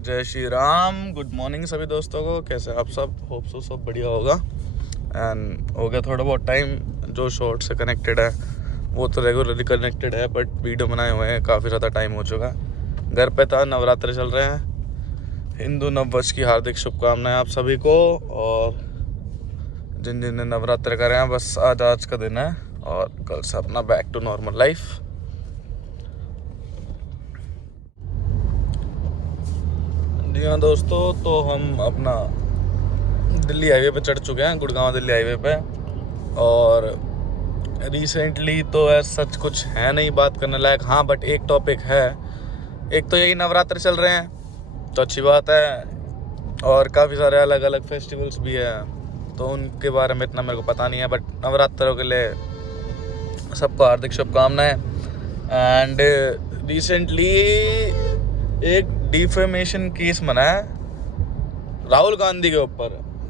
जय Shri Ram. Good morning सभी दोस्तों को। कैसे आप सब? होप सो सब बढ़िया होगा। एंड हो गया थोड़ा बहुत टाइम। जो शॉर्ट से कनेक्टेड है वो तो रेगुलरली कनेक्टेड है, बट वीडियो बनाए हुए हैं काफ़ी ज़्यादा टाइम हो चुका है। घर पे था, नवरात्र चल रहे हैं। हिंदू नववर्ष की हार्दिक शुभकामनाएं आप सभी को। और जिन जिन ने नवरात्र करे हैं, बस आज का दिन है और कल से अपना बैक टू नॉर्मल लाइफ। जी हाँ दोस्तों, तो हम अपना दिल्ली हाईवे पे चढ़ चुके हैं, गुड़गांव दिल्ली हाईवे पे। और रिसेंटली तो ऐसा सच कुछ है नहीं बात करने लायक। हाँ, बट एक टॉपिक है। एक तो यही नवरात्र चल रहे हैं तो अच्छी बात है, और काफ़ी सारे अलग अलग फेस्टिवल्स भी हैं, तो उनके बारे में इतना मेरे को पता नहीं है। बट नवरात्रों के लिए सबको हार्दिक शुभकामनाएं। एंड रिसेंटली एक डिफेमेशन केस बना है राहुल गांधी के ऊपर।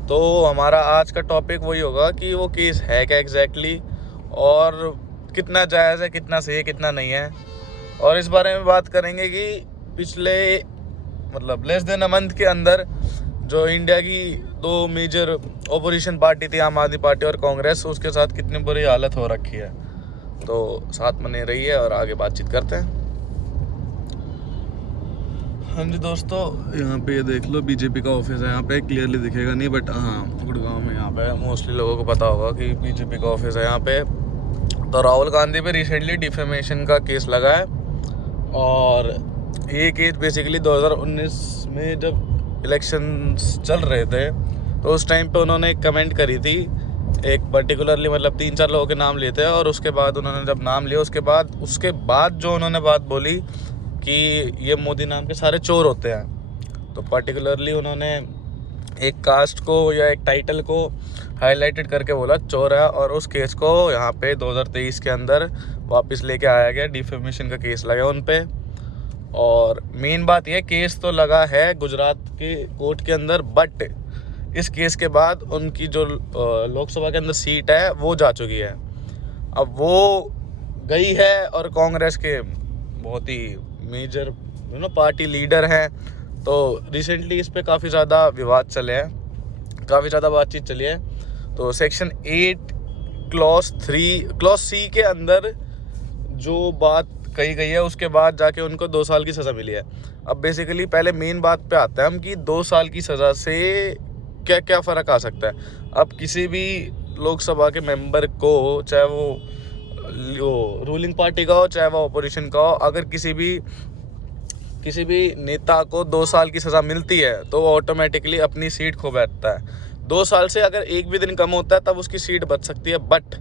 तो हमारा आज का टॉपिक वही होगा कि वो केस है क्या एग्जैक्टली, और कितना जायज़ है, कितना सही है, कितना नहीं है। और इस बारे में बात करेंगे कि पिछले लेस देन अ मंथ के अंदर जो इंडिया की दो मेजर ओपोजिशन पार्टी थी, आम आदमी पार्टी और कांग्रेस, उसके साथ कितनी बुरी हालत हो रखी है। तो साथ में नहीं रही है और आगे बातचीत करते हैं। हाँ जी दोस्तों, यहाँ पे ये देख लो, बीजेपी का ऑफिस है। यहाँ पे क्लियरली दिखेगा नहीं, बट हाँ गुड़गांव में यहाँ पे मोस्टली लोगों को पता होगा कि बीजेपी का ऑफिस है यहाँ पे। तो राहुल गांधी पे रिसेंटली डिफेमेशन का केस लगा है। और ये केस बेसिकली 2019 में जब इलेक्शंस चल रहे थे तो उस टाइम पे उन्होंने एक कमेंट करी थी, एक पर्टिकुलरली 3-4 लोगों के नाम लिए थे। और उसके बाद उन्होंने जब नाम लिया, उसके बाद जो उन्होंने बात बोली कि ये मोदी नाम के सारे चोर होते हैं। तो पर्टिकुलरली उन्होंने एक कास्ट को या एक टाइटल को हाईलाइटेड करके बोला चोर है। और उस केस को यहाँ पे 2023 के अंदर वापस लेके आया गया, डिफेमेशन का केस लगा उन पे। और मेन बात यह, केस तो लगा है गुजरात के कोर्ट के अंदर, बट इस केस के बाद उनकी जो लोकसभा के अंदर सीट है वो जा चुकी है। अब वो गई है और कांग्रेस के बहुत ही मेजर पार्टी लीडर हैं। तो रिसेंटली इस पे काफ़ी ज़्यादा विवाद चले हैं, काफ़ी ज़्यादा बातचीत चली है। तो सेक्शन 8 क्लॉज सी के अंदर जो बात कही गई है, उसके बाद जाके उनको 2 साल की सज़ा मिली है। अब बेसिकली पहले मेन बात पे आते हैं हम कि 2 साल की सज़ा से क्या क्या फ़र्क आ सकता है। अब किसी भी लोकसभा के मेंबर को, चाहे वो रूलिंग पार्टी का हो चाहे वो अपोजिशन का हो, अगर किसी भी नेता को 2 साल की सज़ा मिलती है तो वो ऑटोमेटिकली अपनी सीट खो बैठता है। 2 साल से अगर एक भी दिन कम होता है तब उसकी सीट बच सकती है। बट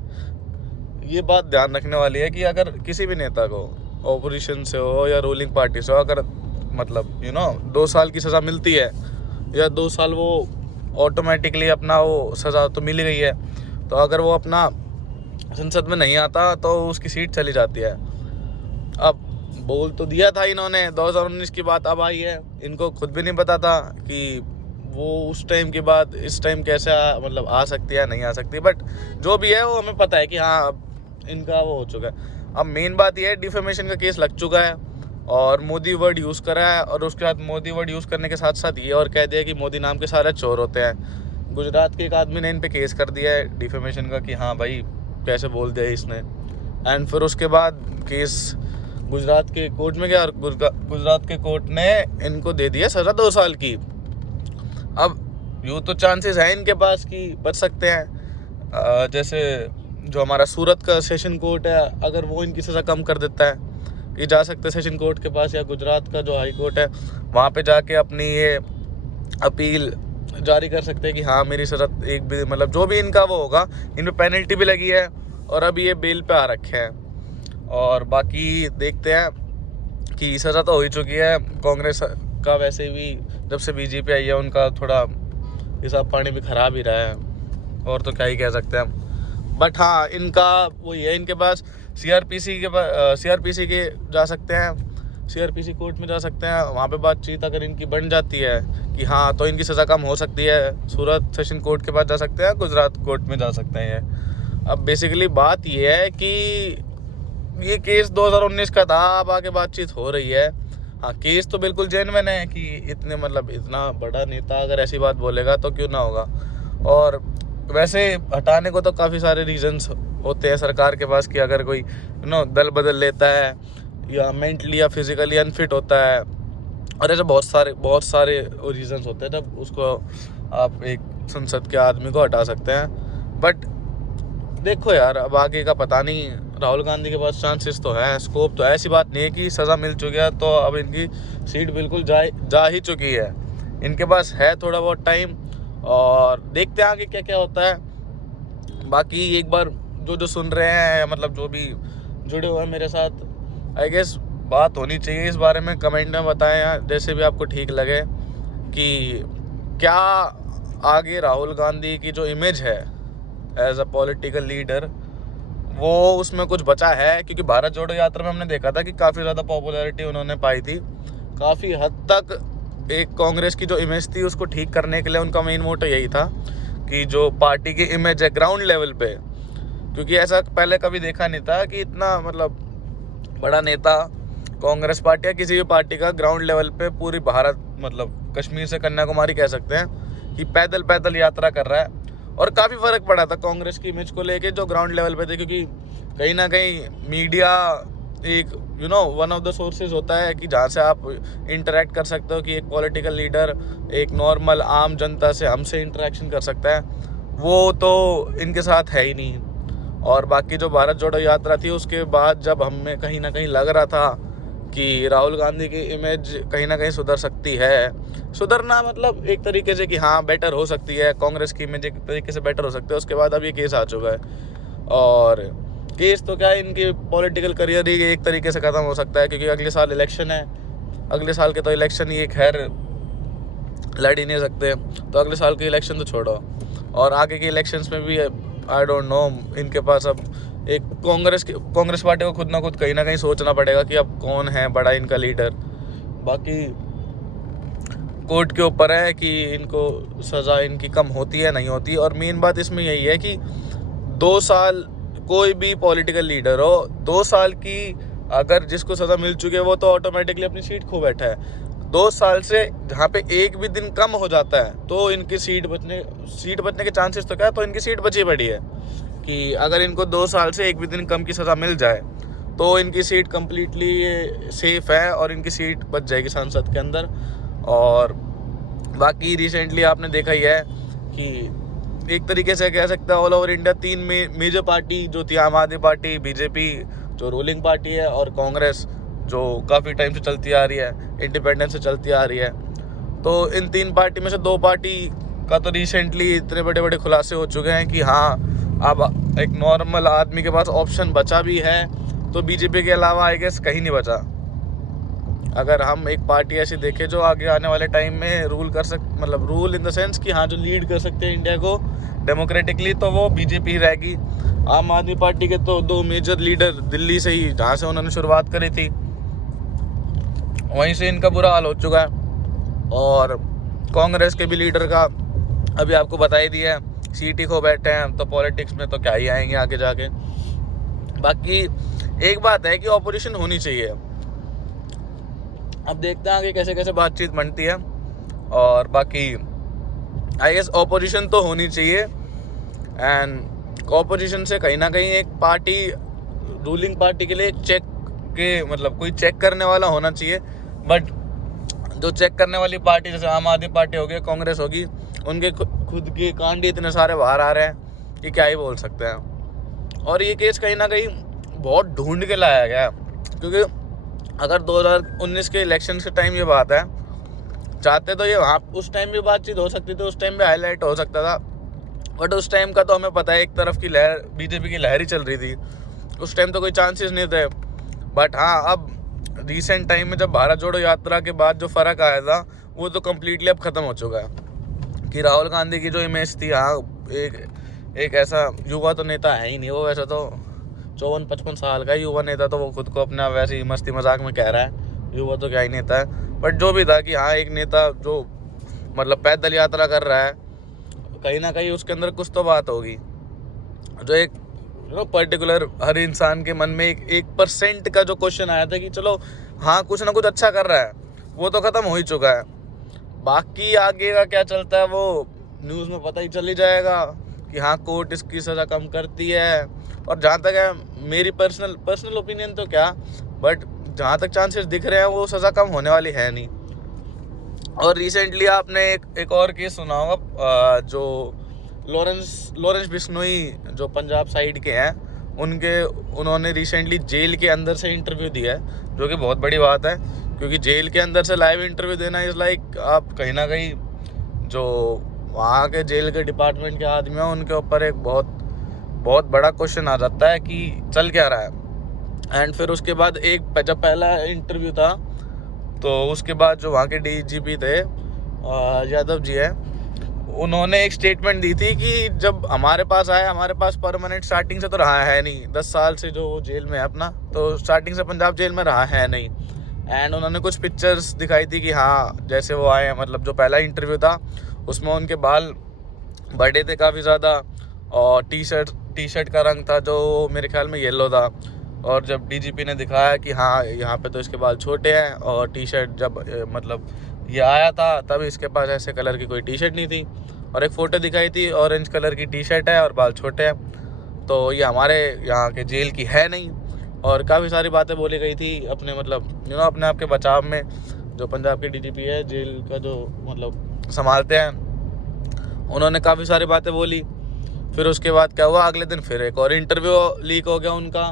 ये बात ध्यान रखने वाली है कि अगर किसी भी नेता को ऑपोजिशन से हो या रूलिंग पार्टी से हो, अगर 2 साल की सज़ा मिलती है या 2 साल वो ऑटोमेटिकली अपना वो सज़ा तो मिल गई है, तो अगर वो अपना संसद में नहीं आता तो उसकी सीट चली जाती है। अब बोल तो दिया था इन्होंने, 2019 की बात अब आई है। इनको खुद भी नहीं पता था कि वो उस टाइम के बाद इस टाइम कैसे आ सकती है, नहीं आ सकती। बट जो भी है वो हमें पता है कि हाँ अब इनका वो हो चुका है। अब मेन बात ये है, डिफेमेशन का केस लग चुका है और मोदी वर्ड यूज़ करा है। और उसके बाद मोदी वर्ड यूज़ करने के साथ साथ ये और कह दिया कि मोदी नाम के सारे चोर होते हैं। गुजरात के एक आदमी ने इन पे केस कर दिया है डिफेमेशन का कि हाँ भाई कैसे बोल दिया इसने। एंड फिर उसके बाद केस गुजरात के कोर्ट में गया और गुजरात के कोर्ट ने इनको दे दिया सज़ा 2 साल की। अब यूँ तो चांसेस हैं इनके पास कि बच सकते हैं। जैसे जो हमारा सूरत का सेशन कोर्ट है, अगर वो इनकी सज़ा कम कर देता है कि जा सकते हैं सेशन कोर्ट के पास, या गुजरात का जो हाई कोर्ट है वहाँ पे जाके अपनी ये अपील जारी कर सकते हैं कि हाँ मेरी सज़ा एक भी जो भी इनका वो होगा, इन पे पेनल्टी भी लगी है और अभी ये बेल पे आ रखे हैं। और बाकी देखते हैं कि सज़ा तो हो ही चुकी है। कांग्रेस का वैसे भी जब से बीजेपी आई है उनका थोड़ा हिसाब पानी भी ख़राब ही रहा है, और तो क्या ही कह सकते हैं हम। बट हाँ, इनका वही है, इनके पास सीआरपीसी के जा सकते हैं, सीआरपीसी कोर्ट में जा सकते हैं। वहाँ पे बातचीत अगर इनकी बन जाती है कि हाँ तो इनकी सज़ा कम हो सकती है, सूरत सेशन कोर्ट के पास जा सकते हैं, गुजरात कोर्ट में जा सकते हैं। अब बेसिकली बात ये है कि ये केस 2019 का था, अब आगे बातचीत हो रही है। हाँ, केस तो बिल्कुल जेन्युइन है कि इतने मतलब इतना बड़ा नेता अगर ऐसी बात बोलेगा तो क्यों ना होगा। और वैसे हटाने को तो काफ़ी सारे रीजंस होते हैं सरकार के पास कि अगर कोई दल बदल लेता है या मेंटली या फिजिकली अनफिट होता है, और ऐसे बहुत सारे रीजंस होते हैं जब उसको आप एक संसद के आदमी को हटा सकते हैं। बट देखो यार, अब आगे का पता नहीं। राहुल गांधी के पास चांसेस तो है, स्कोप तो है। ऐसी बात नहीं है कि सज़ा मिल चुकी है तो अब इनकी सीट बिल्कुल जा ही चुकी है। इनके पास है थोड़ा बहुत टाइम, और देखते हैं आगे क्या क्या होता है। बाकी एक बार जो सुन रहे हैं, मतलब जो भी जुड़े हुए हैं मेरे साथ, आई गेस बात होनी चाहिए इस बारे में। कमेंट में बताएं यार, जैसे भी आपको ठीक लगे, कि क्या आगे राहुल गांधी की जो इमेज है एज अ पॉलिटिकल लीडर, वो उसमें कुछ बचा है। क्योंकि भारत जोड़ो यात्रा में हमने देखा था कि काफ़ी ज़्यादा पॉपुलैरिटी उन्होंने पाई थी। काफ़ी हद तक एक कांग्रेस की जो इमेज थी उसको ठीक करने के लिए उनका मेन मोटो यही था कि जो पार्टी की इमेज है ग्राउंड लेवल पे, क्योंकि ऐसा पहले कभी देखा नहीं था कि इतना मतलब बड़ा नेता कांग्रेस पार्टी या किसी भी पार्टी का ग्राउंड लेवल पे पूरी भारत, मतलब कश्मीर से कन्याकुमारी कह सकते हैं, कि पैदल पैदल यात्रा कर रहा है। और काफ़ी फ़र्क पड़ा था कांग्रेस की इमेज को लेके जो ग्राउंड लेवल पे थे, क्योंकि कहीं ना कहीं मीडिया एक वन ऑफ द सोर्सेज होता है कि जहाँ से आप इंटरेक्ट कर सकते हो, कि एक पॉलिटिकल लीडर एक नॉर्मल आम जनता से हमसे इंटरेक्शन कर सकता है। वो तो इनके साथ है ही नहीं। और बाकी जो भारत जोड़ो यात्रा थी उसके बाद जब हमें कहीं ना कहीं लग रहा था कि राहुल गांधी की इमेज कहीं ना कहीं सुधर सकती है, सुधरना मतलब एक तरीके से कि हाँ बेटर हो सकती है, कांग्रेस की इमेज एक तरीके से बेटर हो सकती है, उसके बाद अब ये केस आ चुका है। और केस तो क्या है, इनकी पॉलिटिकल करियर ही एक तरीके से ख़त्म हो सकता है, क्योंकि अगले साल इलेक्शन है। अगले साल के तो इलेक्शन ही खैर लड़ ही नहीं सकते, तो अगले साल के इलेक्शन तो छोड़ो, और आगे के इलेक्शंस में भी आई डोंट नो इनके पास अब एक कांग्रेस पार्टी को खुद ना खुद कहीं ना कहीं सोचना पड़ेगा कि अब कौन है बड़ा इनका लीडर। बाकी कोर्ट के ऊपर है कि इनको सज़ा इनकी कम होती है नहीं होती। और मेन बात इसमें यही है कि 2 साल, कोई भी पॉलिटिकल लीडर हो, 2 साल की अगर जिसको सज़ा मिल चुकी है वो तो ऑटोमेटिकली अपनी सीट खो बैठा है। 2 साल से जहाँ पे एक भी दिन कम हो जाता है तो इनकी सीट बचने के चांसेस तो क्या है, तो इनकी सीट बची पड़ी है कि अगर इनको 2 साल से एक भी दिन कम की सज़ा मिल जाए तो इनकी सीट कम्प्लीटली सेफ़ है और इनकी सीट बच जाएगी संसद के अंदर। और बाकी रिसेंटली आपने देखा ही है कि एक तरीके से कह सकते हैं all over India 3 major party जो थी, आम आदमी पार्टी, बीजेपी जो रूलिंग पार्टी है, और कांग्रेस जो काफ़ी टाइम से चलती आ रही है, इंडिपेंडेंस से चलती आ रही है। तो इन 3 पार्टी में से 2 पार्टी का तो रिसेंटली इतने बड़े बड़े खुलासे हो चुके हैं कि हाँ अब एक नॉर्मल आदमी के पास ऑप्शन बचा भी है तो बीजेपी के अलावा आई गेस कहीं नहीं बचा। अगर हम एक पार्टी ऐसी देखें जो आगे आने वाले टाइम में रूल इन द सेंस कि हाँ जो लीड कर सकते हैं इंडिया को डेमोक्रेटिकली, तो वो बीजेपी ही रहेगी। आम आदमी पार्टी के तो 2 मेजर लीडर दिल्ली से ही, जहाँ से उन्होंने शुरुआत करी थी, वहीं से इनका बुरा हाल हो चुका है। और कांग्रेस के भी लीडर का अभी आपको बता ही दिया है, सीट ही खो बैठे हैं, तो पॉलिटिक्स में तो क्या ही आएंगे आगे जाके। बाकी एक बात है कि ऑपोजिशन होनी चाहिए। अब देखते हैं आगे कैसे कैसे बातचीत बनती है। और बाकी आई गेस ऑपोजिशन तो होनी चाहिए, एंड ऑपोजिशन से कहीं ना कहीं एक पार्टी, रूलिंग पार्टी के लिए एक चेक के मतलब कोई चेक करने वाला होना चाहिए। बट जो चेक करने वाली पार्टी जैसे आम आदमी पार्टी होगी, कांग्रेस होगी, उनके खुद के कांड इतने सारे बाहर आ रहे हैं कि क्या ही बोल सकते हैं। और ये केस कहीं ना कहीं बहुत ढूंढ के लाया गया, क्योंकि अगर 2019 के इलेक्शन के टाइम ये बात है, चाहते तो ये वहाँ उस टाइम भी बातचीत हो सकती थी, उस टाइम भी हाईलाइट हो सकता था। बट उस टाइम का तो हमें पता है एक तरफ की लहर, बीजेपी की लहर ही चल रही थी, उस टाइम तो कोई चांसेस नहीं थे। बट हाँ, अब रिसेंट टाइम में जब भारत जोड़ो यात्रा के बाद जो फ़र्क आया था वो तो कम्प्लीटली अब ख़त्म हो चुका है। कि राहुल गांधी की जो इमेज थी, हाँ एक ऐसा युवा तो नेता है ही नहीं वो, वैसे तो 54-55 साल का युवा नेता, तो वो खुद को अपना वैसे ही मस्ती मजाक में कह रहा है, युवा तो क्या ही नेता है। बट जो भी था कि हाँ एक नेता जो मतलब पैदल यात्रा कर रहा है, कहीं ना कहीं उसके अंदर कुछ तो बात होगी जो एक पर्टिकुलर हर इंसान के मन में एक 1% का जो क्वेश्चन आया था कि चलो हाँ कुछ ना कुछ अच्छा कर रहा है, वो तो ख़त्म हो ही चुका है। बाकी आगे का क्या चलता है वो न्यूज़ में पता ही चल ही जाएगा कि हाँ कोर्ट इसकी सज़ा कम करती है। और जहाँ तक है मेरी पर्सनल ओपिनियन तो क्या, बट जहाँ तक चांसेस दिख रहे हैं वो सज़ा कम होने वाली है नहीं। और रिसेंटली आपने एक और केस सुना होगा, जो लॉरेंस बिश्नोई जो पंजाब साइड के हैं, उन्होंने रिसेंटली जेल के अंदर से इंटरव्यू दिया है, जो कि बहुत बड़ी बात है, क्योंकि जेल के अंदर से लाइव इंटरव्यू देना इज़ लाइक आप कहीं ना कहीं जो वहाँ के जेल के डिपार्टमेंट के आदमी हैं उनके ऊपर एक बहुत बड़ा क्वेश्चन आ जाता है कि चल क्या रहा है। एंड फिर उसके बाद जब पहला इंटरव्यू था तो उसके बाद जो वहाँ के डीजीपी थे यादव जी हैं, उन्होंने एक स्टेटमेंट दी थी कि जब हमारे पास आए, हमारे पास परमानेंट स्टार्टिंग से तो रहा है नहीं, 10 साल से जो वो जेल में है अपना, तो स्टार्टिंग से पंजाब जेल में रहा है नहीं। एंड उन्होंने कुछ पिक्चर्स दिखाई थी कि हाँ जैसे वो आए हैं, मतलब जो पहला इंटरव्यू था उसमें उनके बाल बड़े थे काफ़ी ज़्यादा, और टी शर्ट का रंग था जो मेरे ख्याल में येलो था। और जब डीजीपी ने दिखाया कि हाँ यहाँ पे तो इसके बाल छोटे हैं, और टी शर्ट जब मतलब ये आया था तब इसके पास ऐसे कलर की कोई टी शर्ट नहीं थी, और एक फ़ोटो दिखाई थी ऑरेंज कलर की टी शर्ट है और बाल छोटे हैं, तो ये हमारे यहाँ के जेल की है नहीं। और काफ़ी सारी बातें बोली गई थी अपने मतलब अपने आप के बचाव में। जो पंजाब के डीजीपी है जेल का जो मतलब संभालते हैं, उन्होंने काफ़ी सारी बातें बोली। फिर उसके बाद क्या हुआ, अगले दिन फिर एक और इंटरव्यू लीक हो गया उनका,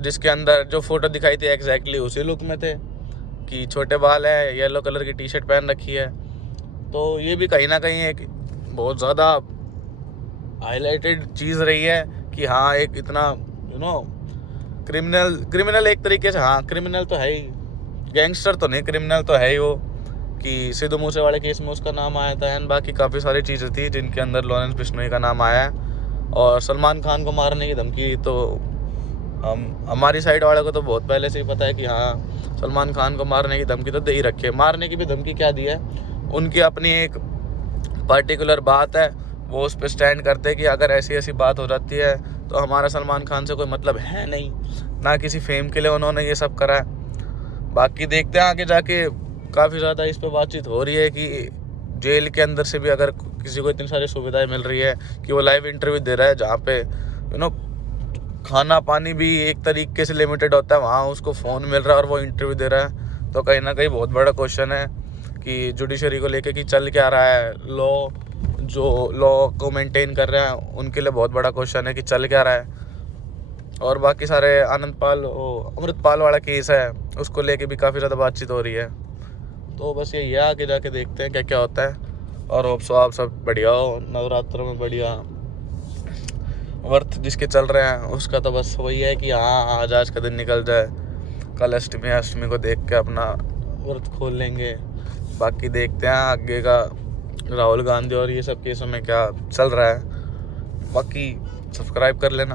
जिसके अंदर जो फ़ोटो दिखाई थी एग्जैक्टली उसी लुक में थे कि छोटे बाल है, येलो कलर की टी शर्ट पहन रखी है। तो ये भी कहीं ना कहीं एक बहुत ज़्यादा हाईलाइटेड चीज़ रही है कि हाँ एक इतना क्रिमिनल एक तरीके से, हाँ क्रिमिनल तो है ही, गैंगस्टर तो नहीं, क्रिमिनल तो है ही वो, कि सिद्धू मूसेवाले केस में उसका नाम आया था। एंड बाकी काफ़ी सारी चीज़ें थी जिनके अंदर लॉरेंस बिश्नोई का नाम आया है। और सलमान खान को मारने की धमकी तो हमारी साइड वाले को तो बहुत पहले से ही पता है कि हाँ सलमान खान को मारने की धमकी तो दे ही रखी है। मारने की भी धमकी क्या दी है, उनकी अपनी एक पर्टिकुलर बात है, वो उस पर स्टैंड करते हैं कि अगर ऐसी ऐसी बात हो जाती है तो हमारा सलमान खान से कोई मतलब है नहीं, ना किसी फेम के लिए उन्होंने ये सब करा है। बाकी देखते हैं आगे जाके, काफ़ी ज़्यादा इस पर बातचीत हो रही है कि जेल के अंदर से भी अगर किसी को इतनी सारी सुविधाएं मिल रही है कि वो लाइव इंटरव्यू दे रहा है, जहाँ पे खाना पानी भी एक तरीके से लिमिटेड होता है, वहाँ उसको फ़ोन मिल रहा है और वो इंटरव्यू दे रहा है। तो कहीं ना कहीं बहुत बड़ा क्वेश्चन है कि जुडिशरी को लेके कि चल क्या रहा है, जो लॉ को मेंटेन कर रहे हैं उनके लिए बहुत बड़ा क्वेश्चन है कि चल क्या रहा है। और बाकी सारे अमृतपाल वाला केस है, उसको लेके भी काफ़ी ज़्यादा बातचीत हो रही है। तो बस ये आगे जाके देखते हैं क्या क्या होता है। और होप सो आप सब बढ़िया हो, नवरात्र में बढ़िया व्रत जिसके चल रहे हैं उसका तो बस वही है कि हाँ आज का दिन निकल जाए, कल अष्टमी को देख के अपना व्रत खोल लेंगे। बाकी देखते हैं आगे का राहुल गांधी और ये सब केसों में क्या चल रहा है। बाकी सब्सक्राइब कर लेना।